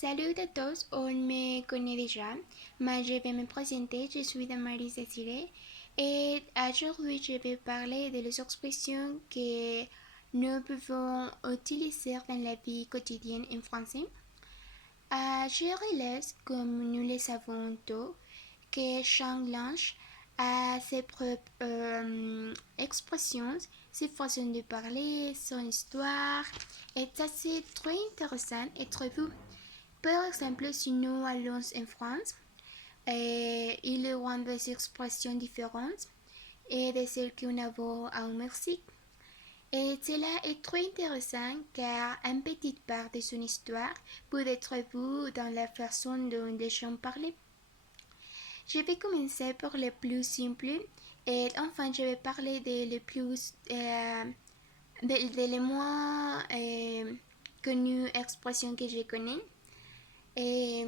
Salut à tous, on me connaît déjà, mais je vais me présenter, je suis Damaris Desiree et aujourd'hui je vais parler de les expressions que nous pouvons utiliser dans la vie quotidienne en français. Je réalise, comme nous le savons tous, que chaque langue a ses propres expressions, ses façons de parler, son histoire, et ça c'est très intéressant et très beau. Par exemple, si nous allons en France, il y aura des expressions différentes et de celles qu'on a au Mexique. Et cela est très intéressant car une petite part de son histoire peut être vue dans la façon dont les gens parlent. Je vais commencer par le plus simple et enfin je vais parler de les moins connues expressions que je connais. Et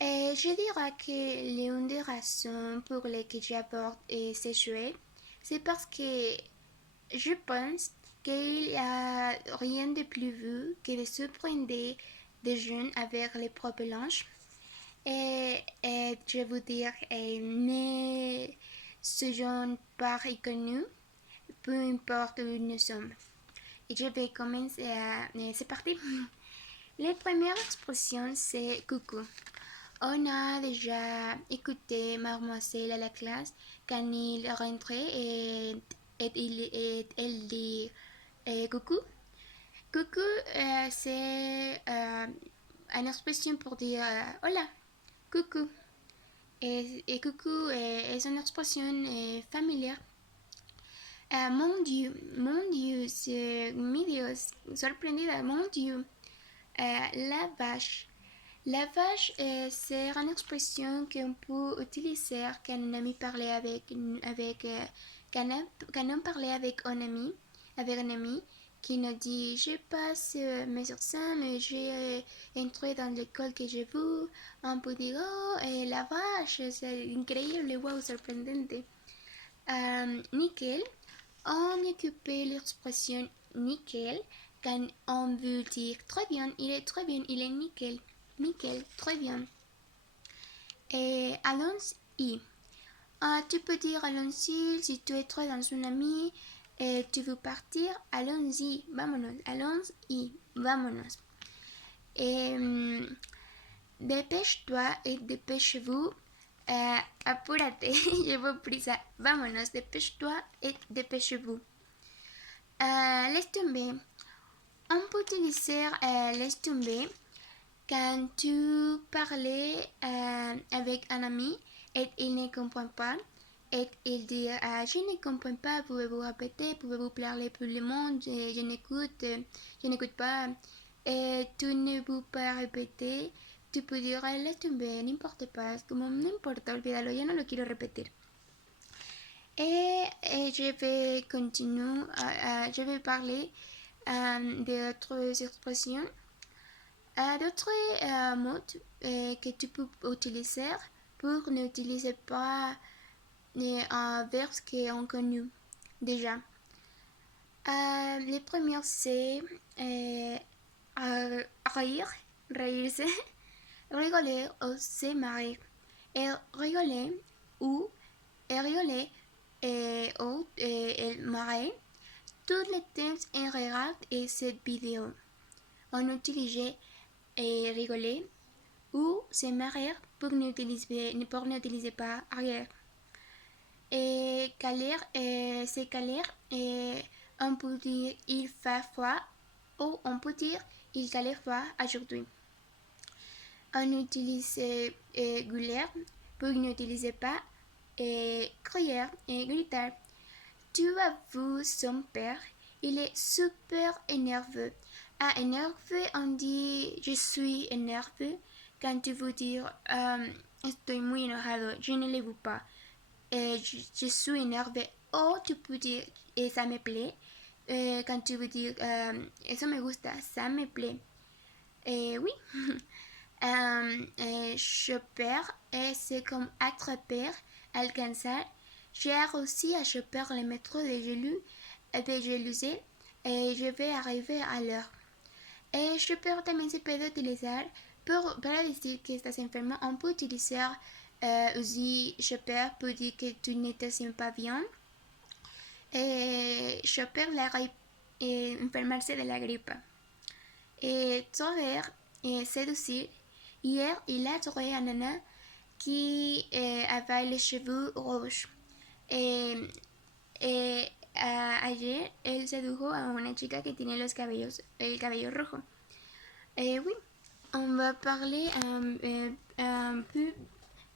je dirais que l'une des raisons pour lesquelles j'aborde ces sujets, c'est parce que je pense qu'il n'y a rien de plus vu que de surprendre des jeunes avec les propres langues. Et je veux dire, ne soyons pas reconnus, peu importe où nous sommes. Et je vais commencer c'est parti. La première expression, c'est coucou. On a déjà écouté Mademoiselle à la classe quand il rentrait et elle dit coucou. Coucou, c'est une expression pour dire hola, coucou. Et coucou est une expression familière. Mon Dieu, c'est medio sorprendida, mon Dieu. La vache. La vache, c'est une expression qu'on peut utiliser quand un ami parlait quand on parlait avec un ami qui nous dit je passe mes examens, j'ai entré dans l'école que je veux. On peut dire oh, la vache, c'est incroyable, wow, sorprendente. Nickel, on occupait l'expression nickel quand on veut dire très bien, il est nickel. Nickel, très bien. Et allons-y. Tu peux dire allons-y si tu es très dans un ami et tu veux partir. Allons-y, vámonos. Allons-y, vámonos. Et dépêche-toi et dépêchez-vous. Apúrate, llevo prisa. Vámonos, dépêche-toi et dépêchez-vous. Laisse tomber. On peut utiliser laisse tomber quand tu parlais avec un ami et il ne comprend pas et il dit je ne comprends pas, pouvez-vous répéter, pouvez-vous parler pour le monde, je n'écoute pas et tu ne peux pas répéter, tu peux dire laisse tomber, n'importe pas, como no importa, olvídalo, ya no lo quiero repetir. Et je vais continuer, je vais parler d'autres expressions. D'autres mots que tu peux utiliser pour n'utiliser pas un verbe qu'on connaît déjà. Le premier c'est rire, reírse, rigoler ou se marrer. Et rigoler ou el marrer, tous les thèmes en regard et cette vidéo. On utilise rigoler ou se marrer pour n'utiliser pas arrière. Et caler, c'est caler, et on peut dire il fait froid ou on peut dire il calait froid aujourd'hui. On utilise gueuler pour n'utiliser pas crier et gritar. Tu as vu son père, il est super énervé. Énervé, on dit je suis énervé quand tu veux dire estoy muy enojado, je ne le veux pas. Je suis énervé. O tu peux dire ça me plaît quand tu veux dire eso me gusta, ça me plaît. Oui. Choper, c'est comme attraper, alcanzar. J'ai réussi à choper le métro de Jérusalem et je vais arriver à l'heure. Je peux también se puede utilizar para decir que estás enfermo. On peut utiliser aussi je peux pour dire que tu ne te sens pas bien. Je peux la enfermarse de la gripe. Trouver séduire. Hier, il a trouvé un nana qui avait les cheveux rouges. Et, ayer, él sedujo a una chica que tiene el cabello rojo. Oui, on va parler un peu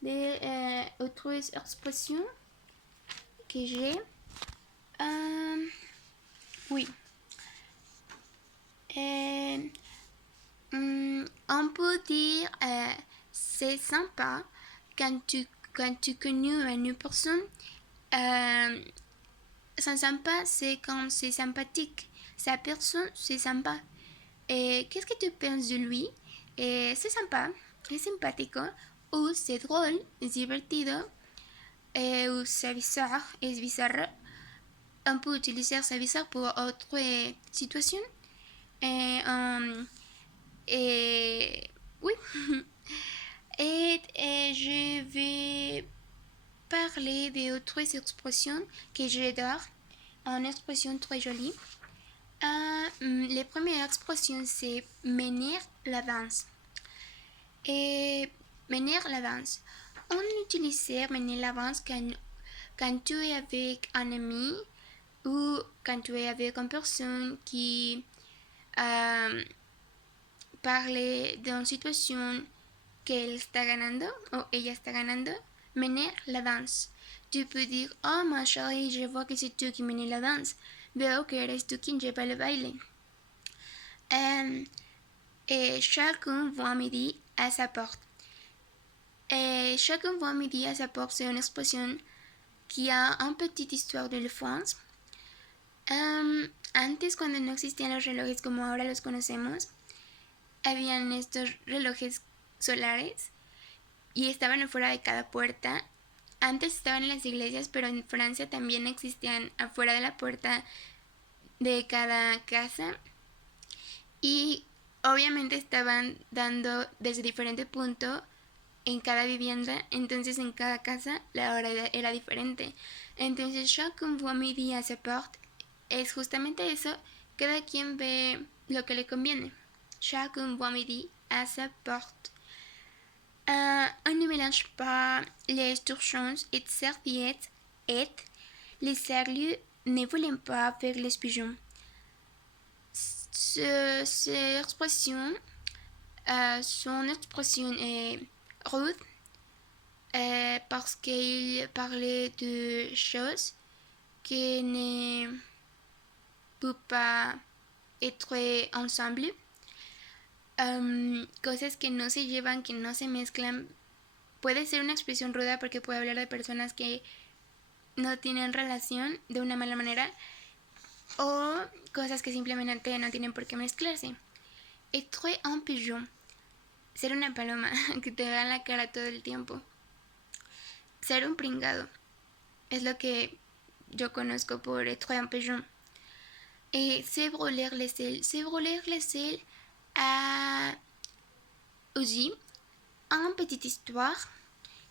d'autres expressions que j'ai. Oui. On peut dire c'est sympa quand tu connais une personne. C'est sympa, c'est quand c'est sympathique. Sa personne, c'est sympa. Qu'est-ce que tu penses de lui? C'est sympa, es simpático, ou c'est drôle, es divertido, ou c'est bizarre, es bizarre. On peut utiliser c'est bizarre pour autre situation. Oui. Je vais parler d'autres expressions que j'adore. Une expression très jolie. Les premières expressions, c'est mener l'avance. Et mener l'avance. On utilise mener l'avance quand tu es avec un ami ou quand tu es avec une personne qui parle d'une situation qu'elle está ganando o ella está ganando. Mener la danse. Tu peux dire, oh ma chérie, je vois que c'est tu qui mènes la danse. Veo que eres tú quien lleva el baile. Chacun voit midi à sa porte. Chacun voit midi à sa porte, c'est une expression qui a une petite histoire de l'enfance. Antes, cuando no existían los relojes como ahora los conocemos, habían estos relojes solares y estaban afuera de cada puerta. Antes estaban en las iglesias, pero en Francia también existían afuera de la puerta de cada casa. Y obviamente estaban dando desde diferente punto en cada vivienda, entonces en cada casa la hora era diferente. Entonces chacun voit midi à sa porte es justamente eso, cada quien ve lo que le conviene. Chacun voit midi à sa porte. On ne mélange pas les torchons et serviettes et les serlus ne voulaient pas faire les pigeons. Ces expressions sont expressions rudes parce qu'il parlait de choses qui ne peuvent pas être ensemble. Cosas que no se llevan, que no se mezclan. Puede ser una expresión ruda porque puede hablar de personas que no tienen relación de una mala manera o cosas que simplemente no tienen por qué mezclarse. Être un pigeon. Ser una paloma que te da la cara todo el tiempo. Ser un pringado. Es lo que yo conozco por être un pigeon. Et se brûler les ailes. Se brûler les ailes a aussi une petite histoire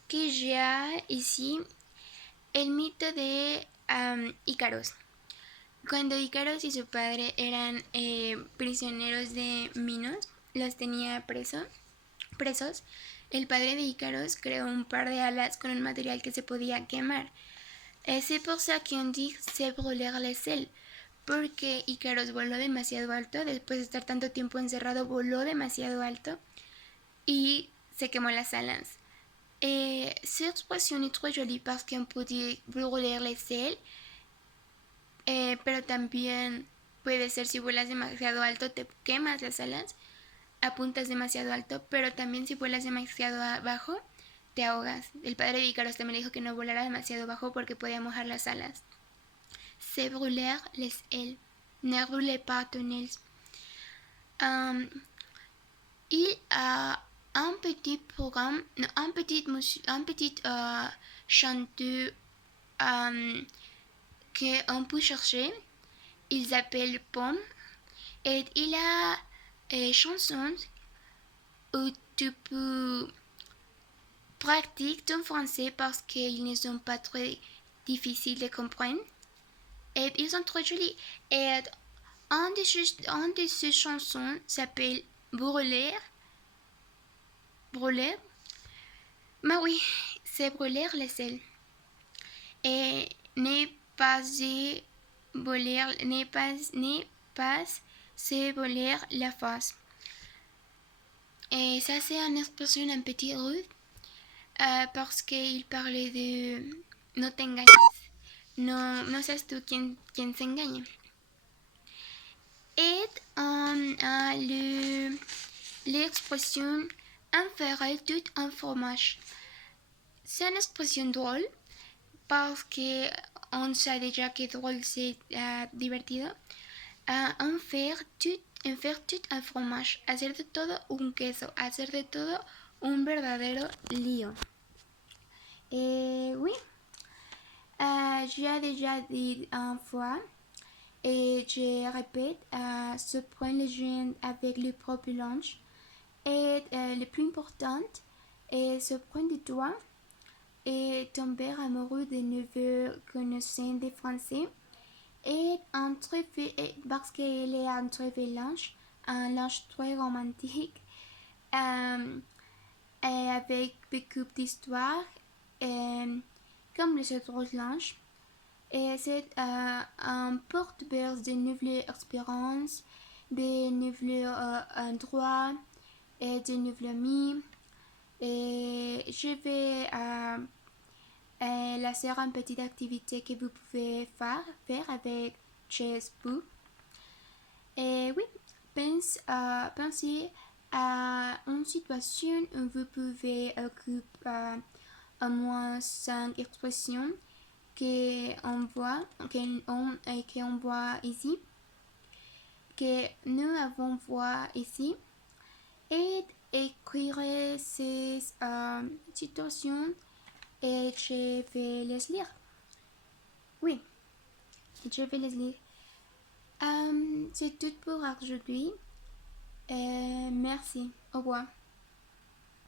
que j'ai ici. El mito de Ícaros. Cuando Ícaros y su padre eran prisioneros de Minos, los tenía presos, el padre de Ícaros creó un par de alas con un material que se podía quemar. C'est pour ça qu'on dit se brûler les ailes, porque Ícaros voló demasiado alto, después de estar tanto tiempo encerrado, voló demasiado alto y se quemó las alas. Cette expression est très jolie parce qu'on peut dire brûler les ailes, pero también puede ser si vuelas demasiado alto te quemas las alas, apuntas demasiado alto, pero también si vuelas demasiado bajo te ahogas. El padre de Ícaros también le dijo que no volara demasiado bajo porque podía mojar las alas. Se brûler les ailes. Ne brûlez pas ton aile. Il a un petit programme, un petit chanteur qu'on peut chercher. Il s'appelle Pomme et il a chansons où tu peux pratiquer ton français parce qu'ils ne sont pas très difficiles de comprendre. Et ils sont très jolis. Et un de ces chansons s'appelle Brûler. Brûler. Mais oui, c'est brûler le sel. Et ne pas se brûler la face. Et ça, c'est une expression un petit rude parce qu'il parlait de no te engañes. No seas tú quien se engañe. Et on a l'expression inférer tout un fromage. C'est une expression drôle parce qu'on sait déjà que drôle c'est divertido. Enfer tout un fromage, hacer de todo un queso, hacer de todo un verdadero lío. Et oui, j'ai déjà dit une fois et je répète, se prendre le jeûne avec le propre lunch et le plus important est se prendre du doigt et tomber amoureux des neveux connaissants des Français et parce qu'il est un très un lunch très romantique et avec beaucoup d'histoires comme les autres lunchs. Et c'est un porte-beurs de nouvelles expériences, de nouveaux endroits et de nouveaux amis. Et je vais lancer une petite activité que vous pouvez faire avec Facebook. Et oui, pensez à une situation où vous pouvez occuper au moins 5 expressions qu'on voit ici, que nous avons vu ici, et écrire ces situations et je vais les lire. Oui, je vais les lire. C'est tout pour aujourd'hui. Merci. Au revoir.